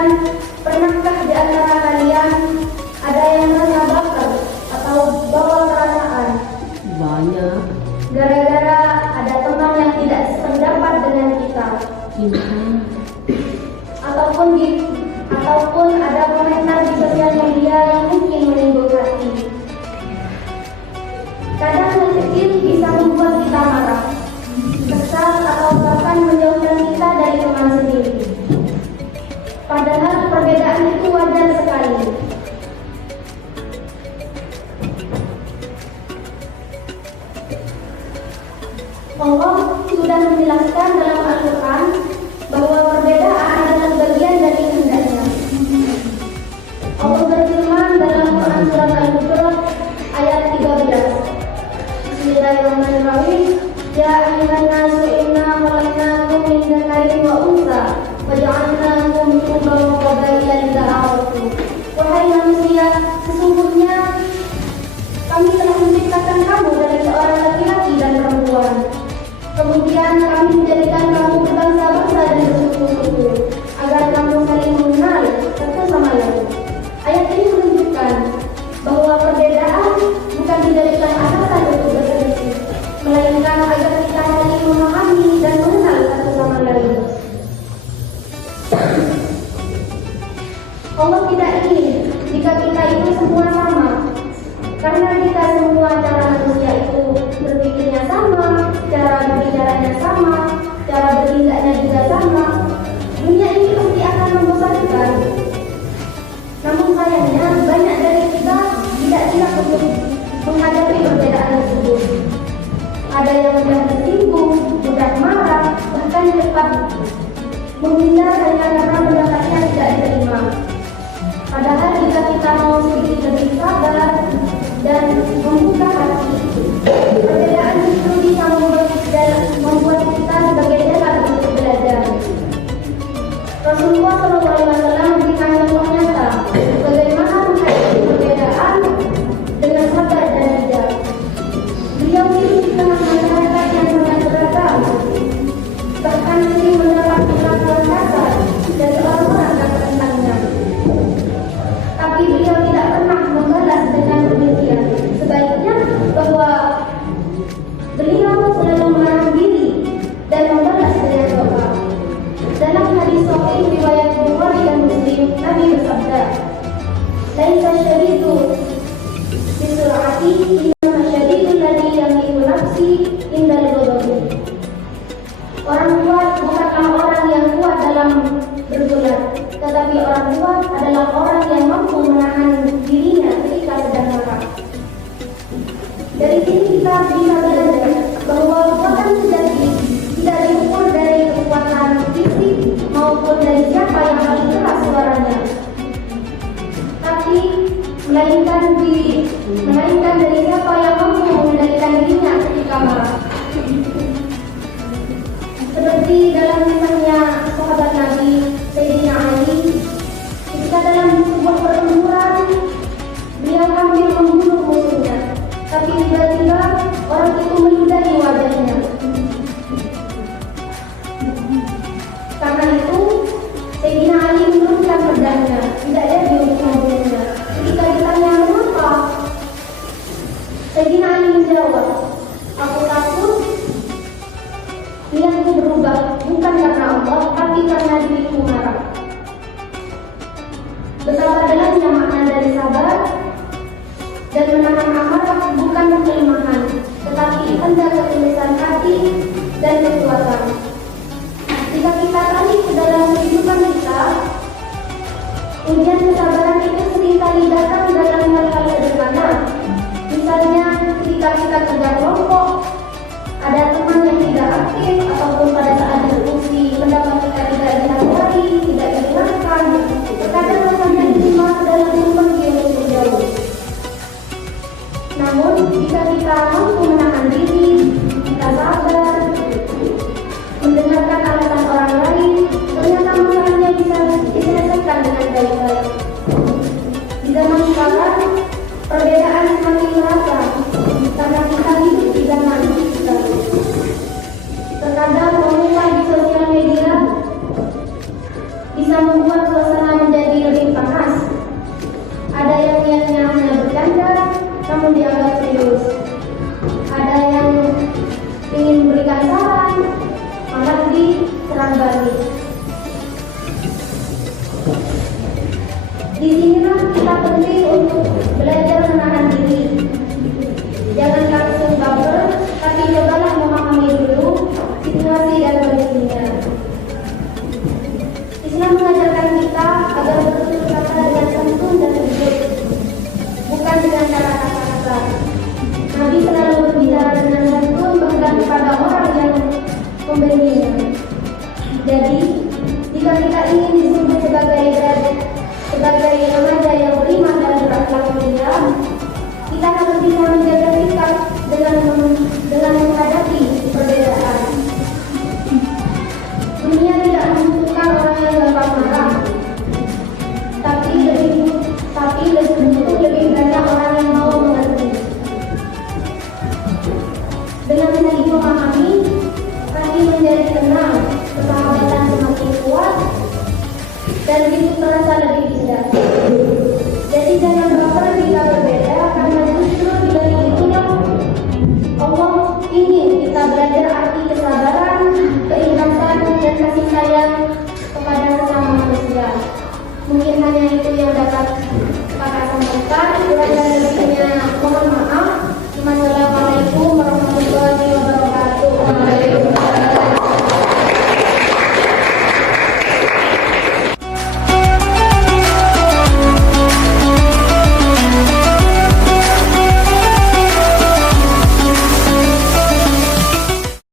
Kemudian, pernahkah di antara kalian ada yang merasa baper atau bawa perasaan? Banyak. Gara-gara ada teman yang tidak sependapat dengan kita. Ataupun ada komentar di sosial media yang mungkin menyinggung hati. Kadang hal kecil bisa membuat kita marah, kesal, atau bahkan menjauhkan kita dari teman sendiri. Padahal perbedaan itu wajar sekali. Allah sudah menjelaskan dalam Al-Quran bahwa perbedaan adalah bagian dari kehendaknya. Allah berfirman dalam Quran surat Al-Hujurat ayat 13. Bismillahirrahmanirrahim. Ya ayyuhan nasu inna khalaqnakum min dzakarin wa untha wa ja'alnakum syu'uban wa qabaila lita'arafu. Wahai manusia, sesungguhnya kami telah menciptakan kamu dari seorang laki-laki dan perempuan. Kemudian kami menjadikan kamu berbangsa-bangsa dan bersuku-suku agar kamu saling mengenal satu sama lain. Ayat ini menunjukkan bahwa perbedaan bukan dijadikan alasan untuk berselisih, melainkan agar kita saling memahami dan mengenal satu sama lain. Allah tidak ingin jika kita itu semua sama, karena jika semua cara manusia itu berpikirnya sama, cara berbicaranya sama, cara bertindaknya juga sama, dunia ini pasti akan membosankan. Namun sayangnya banyak dari kita tidak siap untuk menghadapi perbedaan tersebut. Ada yang mudah tersinggung, mudah marah, bahkan cepat menghindar hanya karena pendapatnya tidak diterima. Padahal jika kita mau sedikit lebih sabar dan membuka hati, perbedaan itu bisa membuat kita sebagai jalan untuk belajar. Rasulullah SAW memberikan contoh nyata bagaimana menghadapi perbedaan dengan sabar dan bijak. Beliau hidup di tengah masyarakat yang sangat beragam, bahkan sering mendapat perlakuan kasar dari orang-orang yang tentangnya. Tapi beliau tidak pernah membalas dengan demikian. Sebaliknya bahwa beliau selalu menahan diri dan membalas dengan doa. Dalam hadis sahih riwayat Bukhari dan Muslim, Nabi bersabda, "Laisa syadidu bisur'ati, innama syadidul ladzi yamliku nafsi indal ghadabi." Orang kuat bukanlah orang yang kuat dalam bergulat, tetapi orang kuat adalah orang yang mampu menahan dirinya ketika sedang marah. Dari sini kita bisa belajar bahwa kekuatan sejati tidak diukur dari kekuatan fisik maupun dari siapa yang paling keras suaranya, tapi melainkan dari siapa yang mampu mengendalikan dirinya ketika marah. Seperti dalam kisahnya sahabat Nabi Sayyidina Ali, ketika dalam sebuah pertempuran beliau hampir membunuh musuhnya, tapi tiba-tiba orang itu meludahi wajahnya. Karena itu Sayyidina Ali menurunkan pedangnya, tidak jadi untuk membunuhnya. Ketika ditanya mengapa, Sayyidina Ali menjawab, "Aku takut niatku berubah bukan karena Allah, tapi karena diriku marah." Betapa dalamnya makna dari sabar dan menahan amarah bukan kelemahan, tetapi tanda ketulusan hati dan kekuatan. Jika kita tarik ke dalam kehidupan kita, ujian kesabaran itu seringkali datang dalam hal-hal sederhana. Misalnya ketika kita kerja kelompok, ada teman yang tidak aktif, ataupun pada saat diskusi pendapat kita tidak dihargai, tidak didengarkan, terkadang rasanya diterima dalam pergi untuk menjauh. Namun jika kita mampu menahan diri, kita sabar, mendengarkan alasan orang lain, ternyata masalahnya bisa diselesaikan dengan baik-baik. serang balik. Di sinilah kita penting untuk belajar menahan diri. Jangan langsung baper, tapi cobalah memahami dulu situasi dan kondisinya. Islam mengajarkan kita agar bertutur kata dengan santun dan lembut, bukan dengan cara kasar. Nabi selalu berbicara dengan santun bahkan kepada orang yang memberi